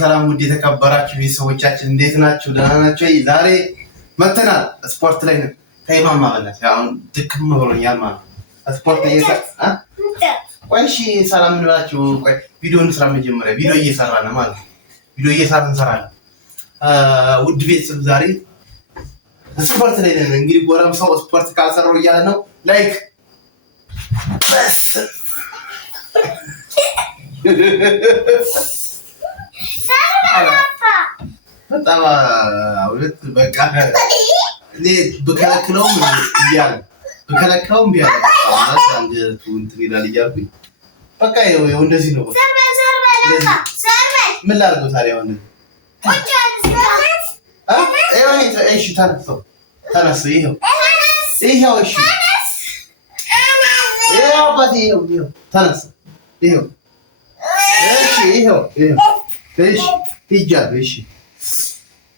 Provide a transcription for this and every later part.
ሰላም ውድ የተከበራችሁ ቤተሰቦቻችን እንዴት ናችሁ? ደህና ናችሁ? ዛሬ መተናል ስፖርት ላይ ነው። ታይማማ በላት አሁን ድክም ብሎኛል ማለት ነው። ስፖርት ቆይ እሺ፣ ሰላም እንላችሁ። ቆይ ቪዲዮ እንስራ። መጀመሪያ ቪዲዮ እየሰራ ነው ማለት ነው። ቪዲዮ እየሰራ እንሰራለን። ውድ ቤተሰብ ዛሬ ስፖርት ላይ ነን። እንግዲህ ጎረም ሰው ስፖርት ካልሰራው እያለ ነው። ላይክ በስ በጣም ሁለት በቃ እኔ በከለክለውም እያለ በከለክለውም ቢያለ ማለት አንገቱ እንትን ይላል እያልኩኝ በቃ ይኸው እንደዚህ ነው። ምን ላድርገው ታዲያ? ሆነ እሺ ተነስ። ይኸው እሺ ይኸው አባቴ ይኸው ተነስ። ይኸው እሺ ይኸው እሺ ይጃል እሺ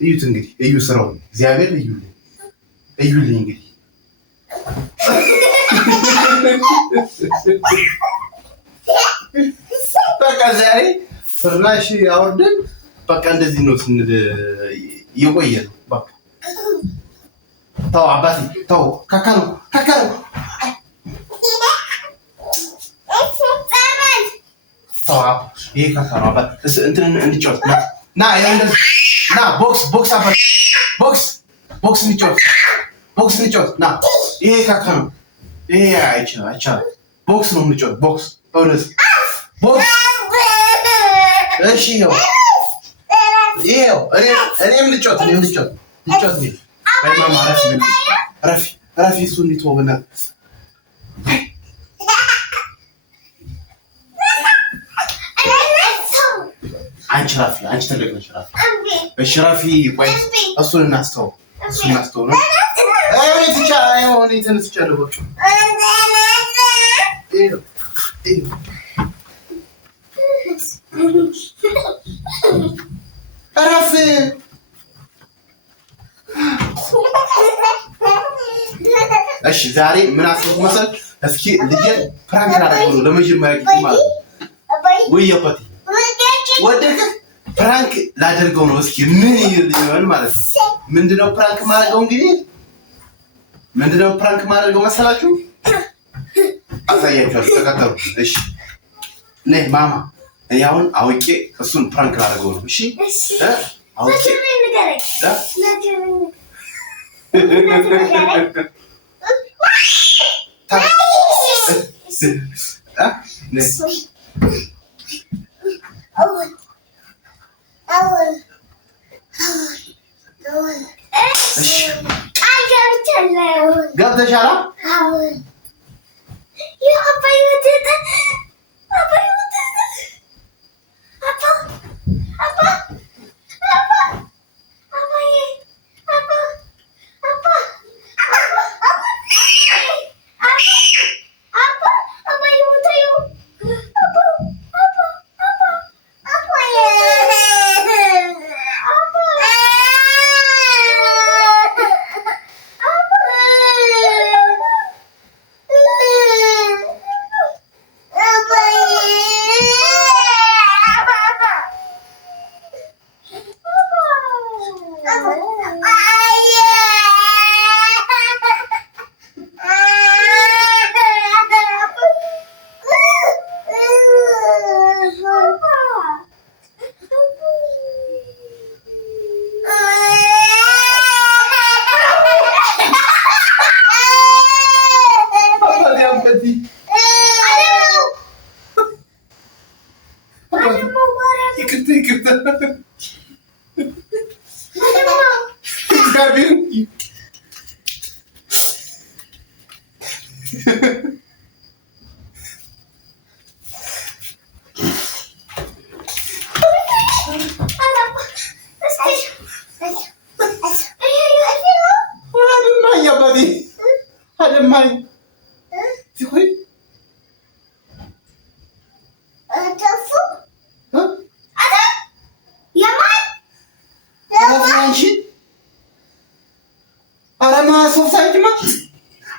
እዩት እንግዲህ እዩ ስራው እግዚአብሔር እዩልኝ እንግዲህ በቃ ዛሬ ፍርናሽ አወርደን በቃ እንደዚህ ነው ስንል የቆየ ነው። በቃ ተው አባቴ ተው። ካካ ነው ተው። ይሄ ካካ ነው አባቴ። እንትን እንጫወት ና ና ቦክስ አባቴ ቦክስ እንጫወት ና። ይሄ ካካ ነው። ይሄ አይቻልም። ቦክስ ነው የምንጫወት። ቦክስ በእውነት ቦክስ። እሺ ይኸው እኔም ልጫወት ማማ ረፊ እሱ እንዴት ወበና አንቺ ትልቅ ነሽ ራፊ። እሺ ራፊ ቆይ እሱን እናስተው ነው። ተነስቻለሁ በቃ እረፍ። እሺ ዛሬ ምን አስበው መሰል? እስኪ ልጄ ፕራንክ አደረገው ነው ለመጀመሪያ ጊዜ ማለት ነው። ወይ አባቴ ወደቀ ፕራንክ ላደርገው ነው። እስኪ ምን ይሆን ማለት ነው? ምንድነው ፕራንክ ማድረገው? እንግዲህ ምንድነው ፕራንክ ማድረገው መሰላችሁ? አሳያችኋለሁ፣ ተከተሉ። እሺ ነይ ማማ፣ እኔ አሁን አውቄ እሱን ፕራንክ ላደርገው ነው። እሺ አውቄ ገብተሻል?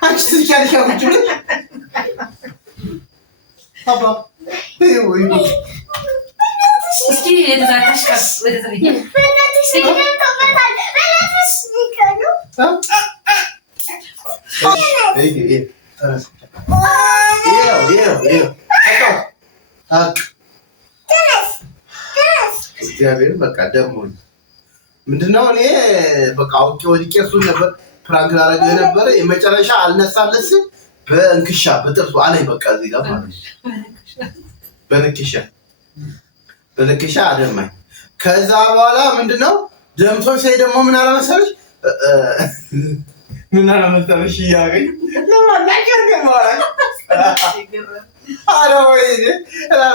አንቺ ትልሻለሽ አቁጭ ብለሽ አባ እስኪ የተዛታሽ ቀስ ወደ ዘበኛ በእናትሽ ተመታል። በእናትሽ ሊከሉ እግዚአብሔር በቃ ደግሞ ምንድነው እኔ በቃ አውቄ ወድቄ እሱን ነበር ፕራንክ ላደርገው የነበረ የመጨረሻ አልነሳለስ በእንክሻ በጥርሱ አለኝ በቃ እዚህ ጋር ማለት በንክሻ አደማኝ። ከዛ በኋላ ምንድነው ደምቶ ሲሄድ ደግሞ ምን አላመሰለሽ እያገኝ ለማናገር ገባኝ። አረ ወይ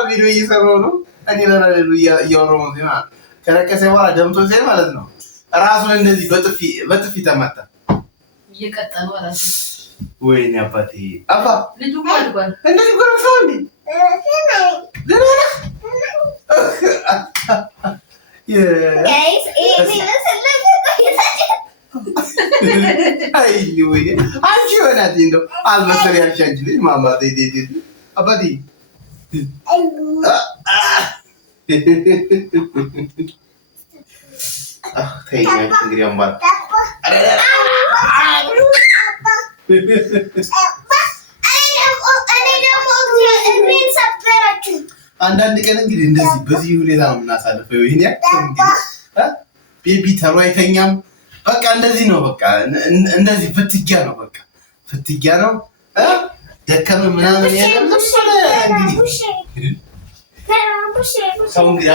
ቪዲዮ እየሰራሁ ነው እኔ ለራሱ እያወራሁ ነው ዜና ከረከሰ በኋላ ደምቶ ሲሄድ ማለት ነው ራሱን እንደዚህ በጥፊ ተመታ። እየቀጠሉ አራሱ ወይኔ አባቴ አባ ልጁ አድጓል። እንደዚህ ጎረሰው እንዴ ጋይስ አንቺ በናት እንደው አልመሰል ያልሽ አንቺ ልጅ ማማቴ አባቴ ተይኛች እንግዲህ አምባል አንዳንድ ቀን እንግዲህ እንደዚህ በዚህ ሁኔታ ነው የምናሳልፈው። ይሄን ያክል እንግዲህ ቤቢ ተሩ አይተኛም። በቃ እንደዚህ ነው። በቃ እንደዚህ ፍትጊያ ነው። በቃ ፍትጊያ ነው። ደከመ ምናምን የለም። እንግዲህ ሰው እንግዲህ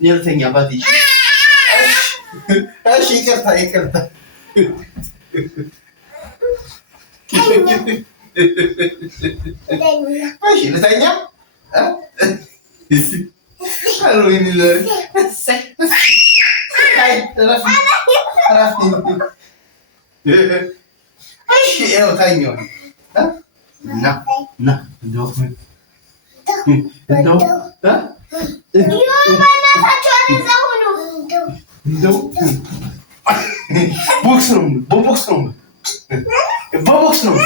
እኔ ልተኛ አባቴ። እሺ ይቅርታ እሺ ልተኛ ቦክስ ነው።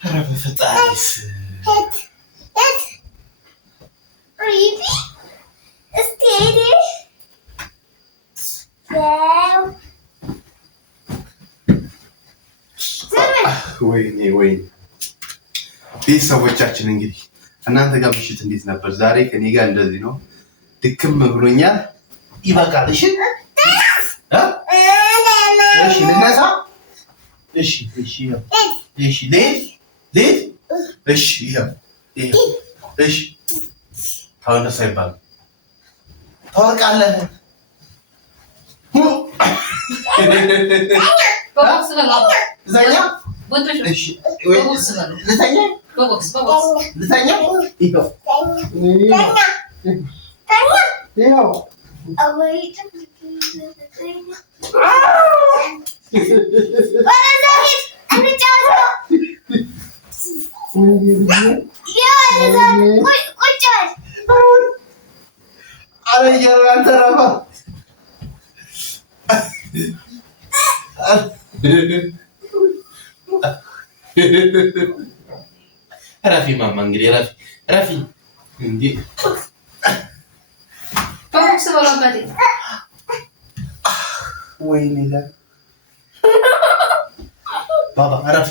በፈጣሪስ ወይኔ ቤተሰቦቻችን እንግዲህ እናንተ ጋር ምሽት እንዴት ነበር? ዛሬ ከኔ ጋር እንደዚህ ነው። ድክም ብሎኛል። ይበቃል። እሺ ልነሳ። እሺ ታወነሳ ይባላል። ታወርቃለህ። ረፊ ማማ እንግዲህ ረፊ እንዴ ቦክስ በላባቴ ወይኔ ባባ ረፊ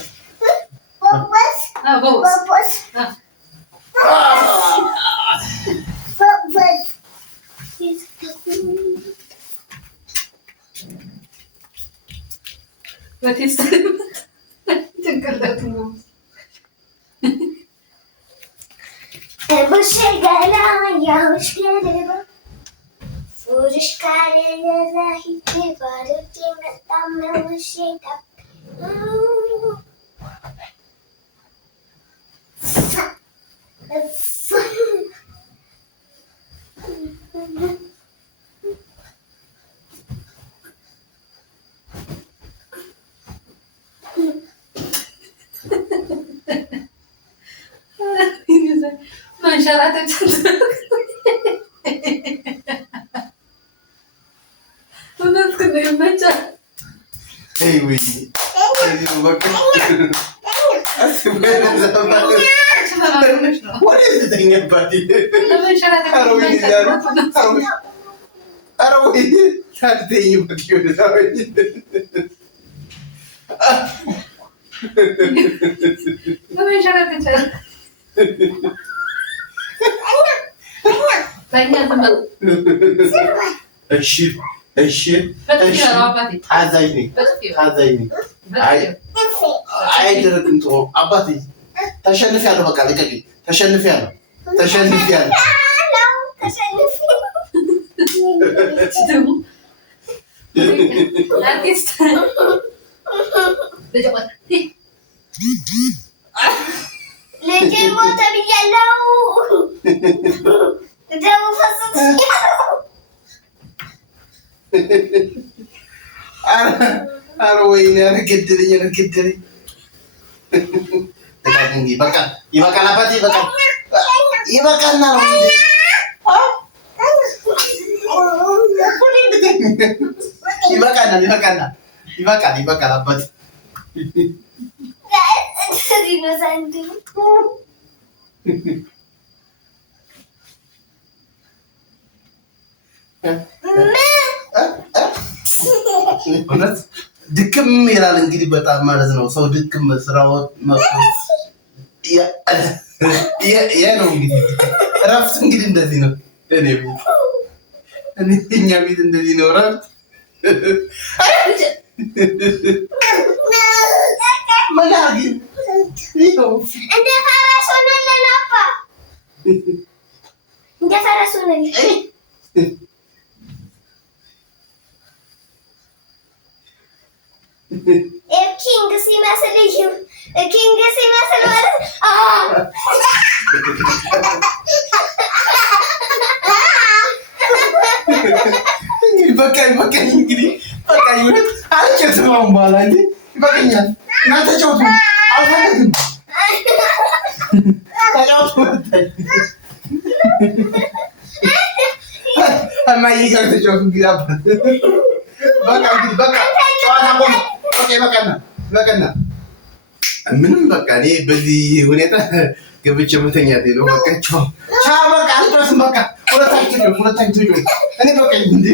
መንሸራተት እውነት ግን ይመቻል። ታዛኝ ነኝ። አይደረግም። አባቴ ተሸንፊያለሁ። በቃ ልቀቂኝ። ተሸንፊያለሁ። ልጄ ሞተ ብያለሁ። ደሙ ፈሰሰ። ኧረ ወይኔ! ኧረ ገደለኝ! በቃ ይበቃል። አባቴ ይበቃልና ነው ይበቃል። አባቴ እውነት ድክም ይላል። እንግዲህ በጣም ማለት ነው ሰው ድክም ስራው ነው እንግዲህ እረፍት እንግዲህ እንደዚህ ነው። እኛ ቤት እንደዚህ ነው እረፍት። እንደ ፈረስ ሆነልን። ኪንግ ሲመስል ማለት በቃኝ እንግዲህ አልጨትም በኋላ እንዴ ይበቃኛል። እናንተ ጨውቱ አልፈልግም። ተጫወቱ እማዬ ጋር ተጫወቱ። እንግዲህ በቃ ጨዋታ ቆም። በቃና ምንም በቃ እኔ በዚህ ሁኔታ ገብቼ መተኛቴ ነው። በቃ ቻው በቃ አልጨርስም። በቃ ሁለታችሁ እኔ በቃኝ እንዴ